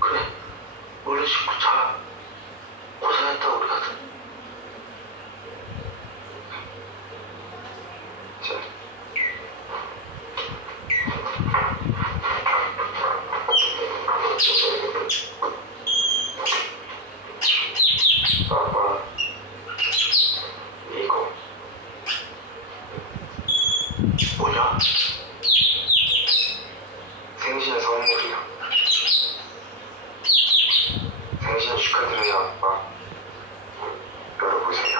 그래. 원래 씻고 자. 고생했다, 우리 아들. 자. 아빠, 이거 뭐냐? 생신 선물이야. 생신 축하드려요, 아빠. 열어보세요.